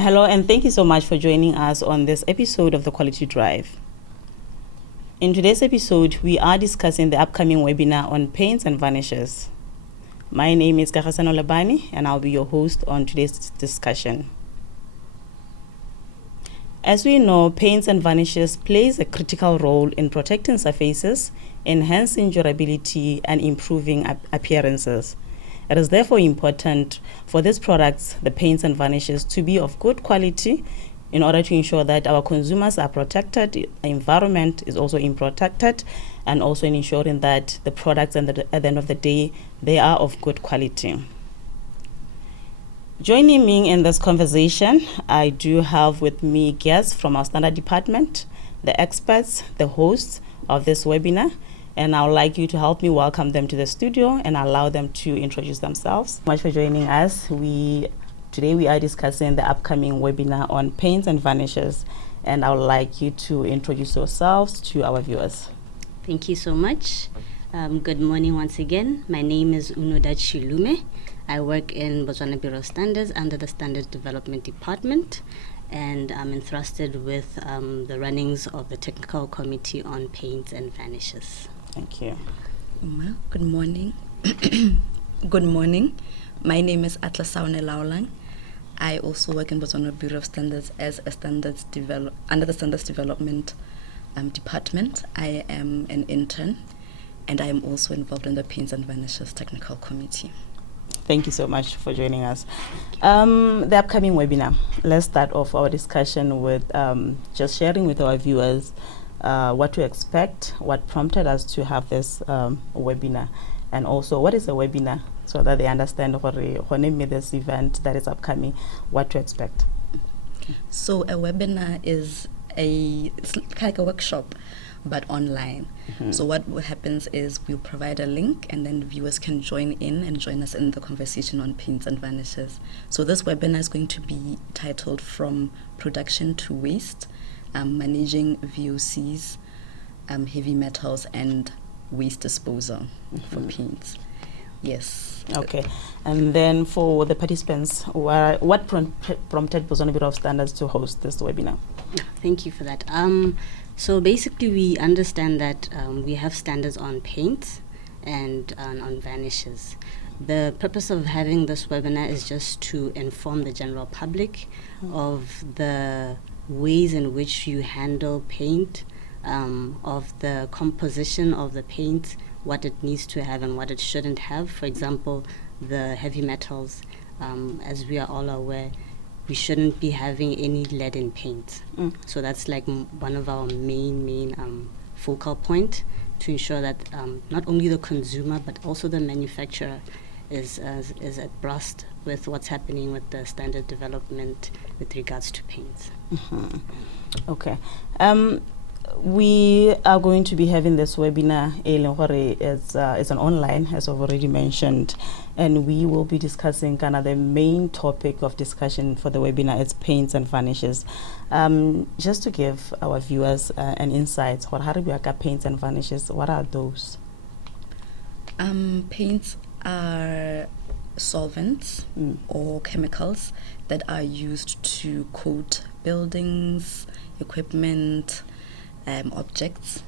Hello, and thank you so much for joining us on this episode of the Quality Drive. In today's episode, we are discussing the upcoming webinar on paints and varnishes. My name is 𝐏𝐀𝐈𝐍𝐒, and I'll be your host on today's discussion. As we know, paints and varnishes plays a critical role in protecting surfaces, enhancing durability, and improving appearances. It is therefore important for these products, the paints and varnishes, to be of good quality in order to ensure that our consumers are protected, the environment is also protected, and also in ensuring that the products at the end of the day, they are of good quality. Joining me in this conversation, I do have with me guests from our standard department, the experts, the hosts of this webinar, and I would like you to help me welcome them to the studio and allow them to introduce themselves. Thank you so much for joining us. Today we are discussing the upcoming webinar on paints and varnishes, and I would like you to introduce yourselves to our viewers. Thank you so much. Good morning once again. My name is Unodachi Lume. I work in Botswana Bureau of Standards under the Standards Development Department, and I'm entrusted with the runnings of the Technical Committee on Paints and Varnishes. Thank you. Good morning. Good morning. My name is Atlasaune Laulang. I also work in Botswana Bureau of Standards as a under the Standards Development Department. I am an intern, and I am also involved in the Paints and Varnishes Technical Committee. Thank you so much for joining us. The upcoming webinar, let's start off our discussion with just sharing with our viewers what to expect, what prompted us to have this webinar, and also what is a webinar, so that they understand this event that is upcoming, what to expect. So a webinar is it's like a workshop, but online. Mm-hmm. So what happens is we'll provide a link, and then viewers can join in and join us in the conversation on paints and varnishes. So this webinar is going to be titled From Production to Waste, Managing VOCs, Heavy Metals, and Waste Disposal for paints. Yes. Okay. And then for the participants, what prompted Botswana Bureau of Standards to host this webinar? Thank you for that. So basically, we understand that we have standards on paints and on varnishes. The purpose of having this webinar is just to inform the general public of the ways in which you handle paint, of the composition of the paint, what it needs to have and what it shouldn't have. For example, the heavy metals, as we are all aware, we shouldn't be having any lead in paint. So that's like one of our main focal point, to ensure that not only the consumer but also the manufacturer is abreast with what's happening with the standard development with regards to paints. Mm-hmm. Okay. We are going to be having this webinar. It's an online, as I've already mentioned, and we will be discussing kind of the main topic of discussion for the webinar is paints and varnishes. Just to give our viewers an insight, what are paints and varnishes? What are those? Paints are solvents or chemicals that are used to coat buildings, equipment, objects.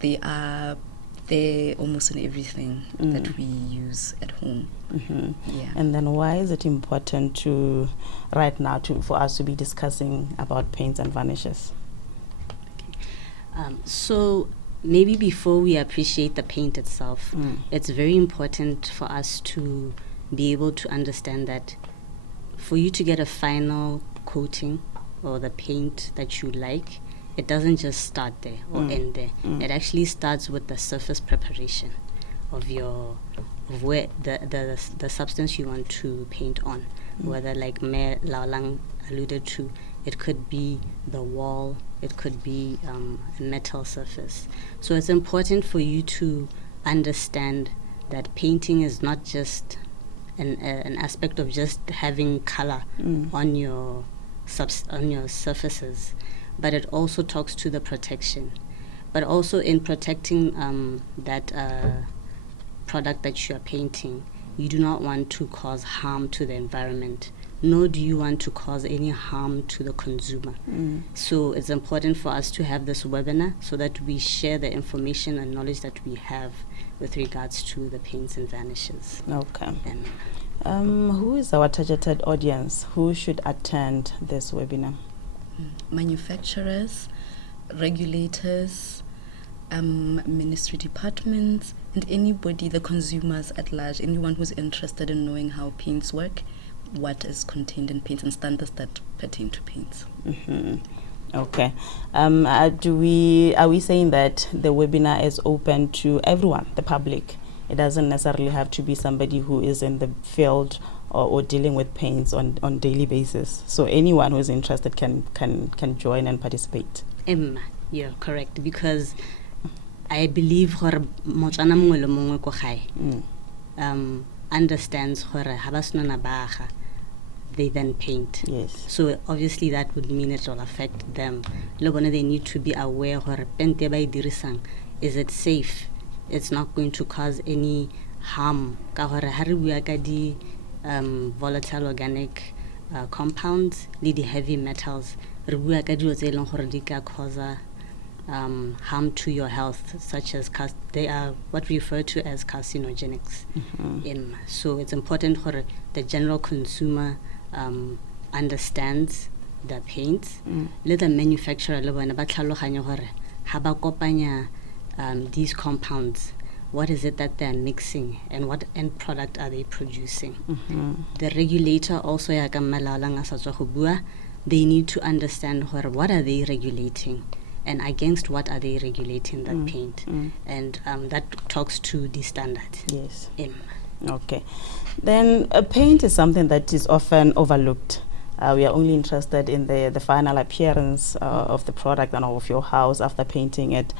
They're almost in everything that we use at home. Mm-hmm. Yeah. And then why is it important for us to be discussing about paints and varnishes? So maybe before we appreciate the paint itself, it's very important for us to be able to understand that for you to get a final coating or the paint that you like, it doesn't just start there or end there. It actually starts with the surface preparation of where the substance you want to paint on. Whether, like Mayor Laulang alluded to, it could be the wall, it could be a metal surface. So it's important for you to understand that painting is not just an aspect of just having color on your surfaces, but it also talks to the protection. But also in protecting that product that you are painting, you do not want to cause harm to the environment nor do you want to cause any harm to the consumer. So it's important for us to have this webinar so that we share the information and knowledge that we have with regards to the paints and vanishes. Okay. And Who is our targeted audience? Who should attend this webinar? Manufacturers, regulators, ministry departments, and anybody, the consumers at large, anyone who's interested in knowing how paints work, what is contained in paints, and standards that pertain to paints. Okay. Are we saying that the webinar is open to everyone, the public? It doesn't necessarily have to be somebody who is in the field or dealing with paints on daily basis. So anyone who is interested can join and participate. You're correct, because I believe gore motsana mongwe le mongwe ko gae understands gore ha ba sena baga, they then paint. Yes. So obviously that would mean it will affect them. Le bone they need to be aware gore pente ba e dirisang, is it safe? It's not going to cause any harm. Ka gore ha re bua ka di volatile organic compounds le di heavy metals, re bua ka dilo tse e leng gore di ka cause harm to your health, such as they are what we refer to as carcinogenics. So it's important for the general consumer understands the paints. Let the manufacturer le bona ba tlhaloganya gore ha ba kopanya these compounds, what is it that they're mixing and what end product are they producing. The regulator also ya ka malala nga sa tswa go bua, they need to understand what are they regulating and against what are they regulating that paint. And that talks to the standards. Yes. Okay. Then paint is something that is often overlooked. We are only interested in the final appearance of the product and of your house after painting it.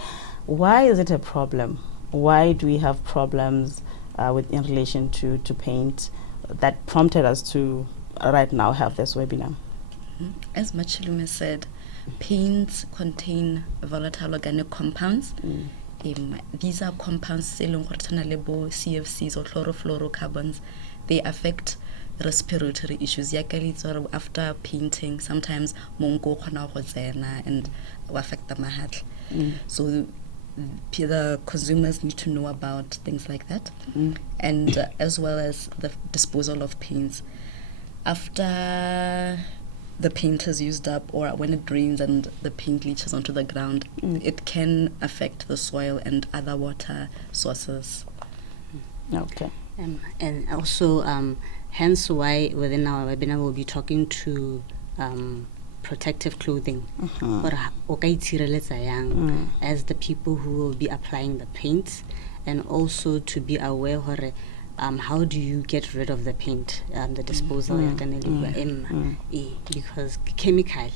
Why is it a problem? Why do we have problems in relation to paint that prompted us to right now have this webinar? As Machilume said, paints contain volatile organic compounds. These are compounds selling CFCs or chlorofluorocarbons. They affect respiratory issues. After painting, sometimes mongo and affect the mahat. So the consumers need to know about things like that, and as well as the disposal of paints. After the paint is used up, or when it rains and the paint leaches onto the ground, it can affect the soil and other water sources. Okay. And also, hence why within our webinar we'll be talking to protective clothing, as the people who will be applying the paints, and also to be aware how do you get rid of the paint, the disposal because chemical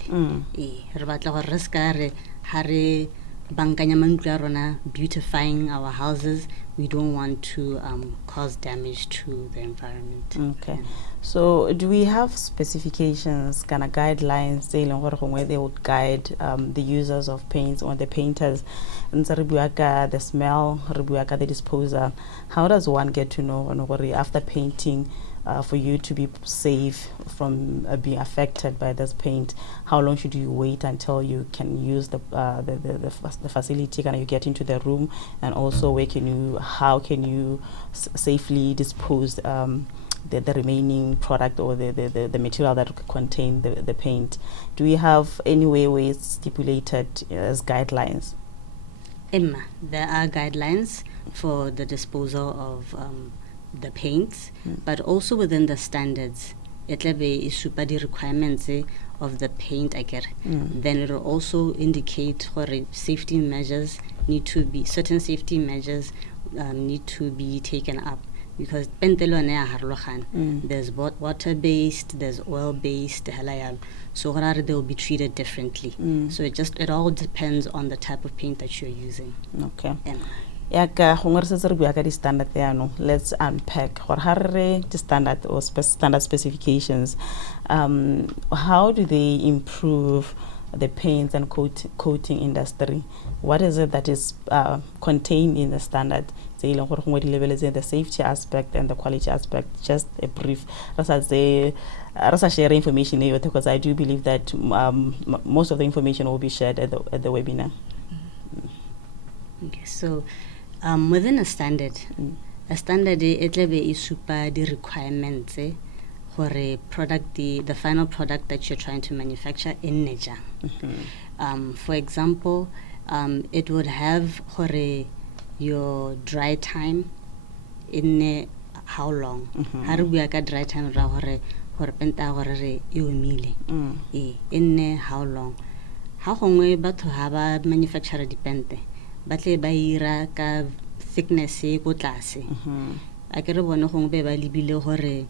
re batla gore re ska re ha re bankanya mantlo a rona beautifying our houses, we don't want to cause damage to the environment. Okay. So do we have specifications, kind of guidelines where they would guide the users of paints or the painters? And the smell, the disposal. How does one get to know after painting for you to be safe from being affected by this paint? How long should you wait until you can use the facility? Can you get into the room? And also, how can you safely dispose the remaining product or the material that contain the paint? Do we have any way where it's stipulated as guidelines? There are guidelines for the disposal of the paints, but also within the standards, it will be super the requirements of the paint. Then it will also indicate what safety measures need to be. Certain safety measures need to be taken up, because there's water-based, there's oil-based, so they will be treated differently. So it all depends on the type of paint that you're using. Okay. Let's unpack the standard or standard specifications. How do they improve the paints and coating industry. What is it that is contained in the standard? The safety aspect and the quality aspect. Just a brief. Share information here, because I do believe that most of the information will be shared at the webinar. Okay, so within a standard, it will be super the requirements for a product, the final product that you're trying to manufacture in Neja. For example, it would have your dry time in how long. How do we get dry time? In how long? How long but to have a manufacturer depend? But le baira ka thickness go tlase. I ke re bona go be ba libile gore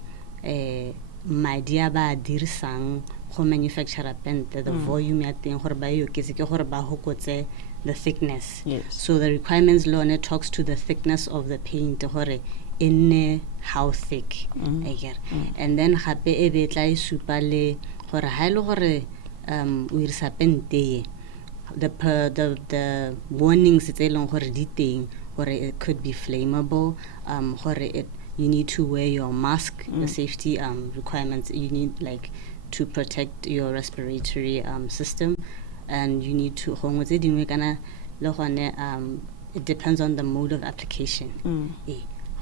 madi a ba dirisang go manufacturer pent the volume ya teng gore ba yo ke gore ba hokotse the thickness. Yes. So the requirements law talks to the thickness of the paint gore in how thick. And then gape e be tla e supa le gore ha ile gore o irisa pente the warnings it's elong gore di teng gore it could be flammable, you need to wear your mask, the safety requirements you need, like to protect your respiratory system, and you need to it depends on the mode of application.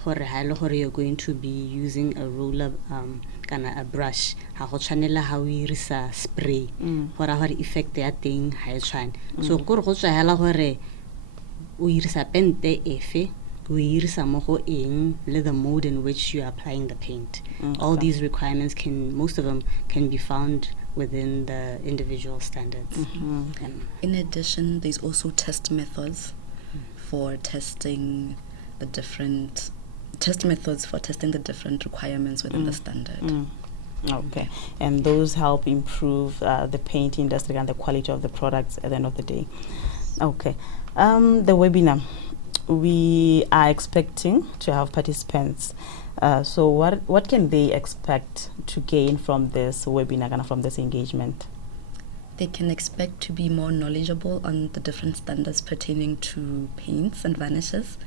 You're going to be using a roller, a brush, how we spray, for our effect that thing high shine. So, we the mode in which you are applying the paint. All these requirements most of them can be found within the individual standards. In addition, there's also test methods for testing the different requirements within the standard. Okay, and those help improve the paint industry and the quality of the products at the end of the day. Okay, the webinar, we are expecting to have participants. So what can they expect to gain from this webinar and from this engagement? They can expect to be more knowledgeable on the different standards pertaining to paints and varnishes,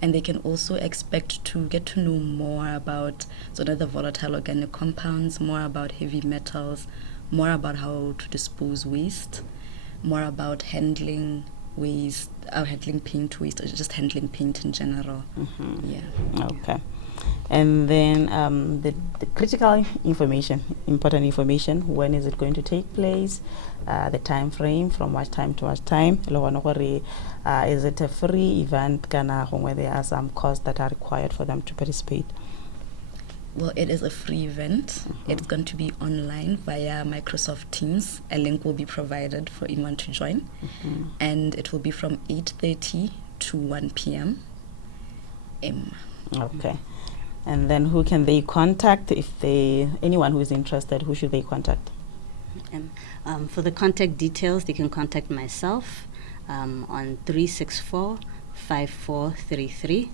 and they can also expect to get to know more about the volatile organic compounds, more about heavy metals, more about how to dispose waste, more about handling waste, handling paint waste, or just handling paint in general. Okay. And then the critical information, important information, when is it going to take place, the time frame, from what time to what time, is it a free event, where there are some costs that are required for them to participate? Well, it is a free event. It's going to be online via Microsoft Teams. A link will be provided for anyone to join. And it will be from 8:30 to 1 p.m. Okay. And then who can they contact? Anyone who is interested, who should they contact? For the contact details, they can contact myself on 364-5433.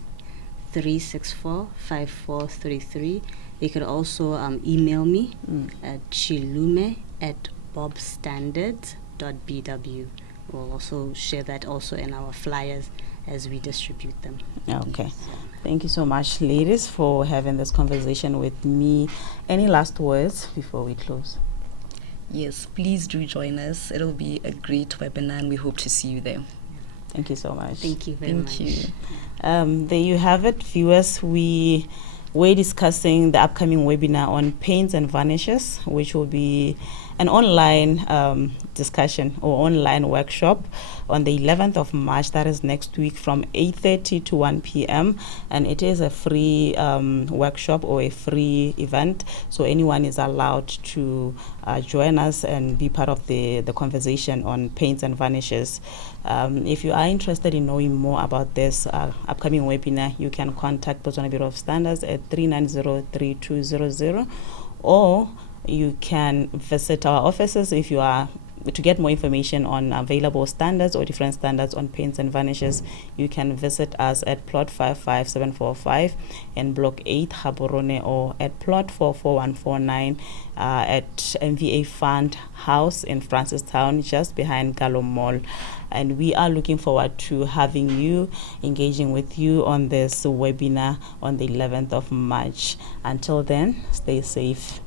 364-5433. They could also email me at chilume@bobstandards.bw. We'll also share that also in our flyers as we distribute them. Okay. Thank you so much, ladies, for having this conversation with me. Any last words before we close? Yes, please do join us. It'll be a great webinar, and we hope to see you there. Thank you so much. Thank you very much. Thank you. There you have it, viewers. We're discussing the upcoming webinar on paints and varnishes, which will be an online discussion or online workshop on the 11th of March, that is next week, from 8:30 to 1 p.m. And it is a free workshop or a free event, so anyone is allowed to join us and be part of the conversation on paints and varnishes. If you are interested in knowing more about this upcoming webinar, you can contact Botswana Bureau of Standards at 390-3200, or you can visit our offices if you are to get more information on available standards or different standards on paints and varnishes, you can visit us at plot 55745 in block 8 Gaborone, or at plot 44149 at MVA Fund House in Francistown, just behind Gallo Mall. And we are looking forward to having you, engaging with you on this webinar on the 11th of March. Until then, stay safe.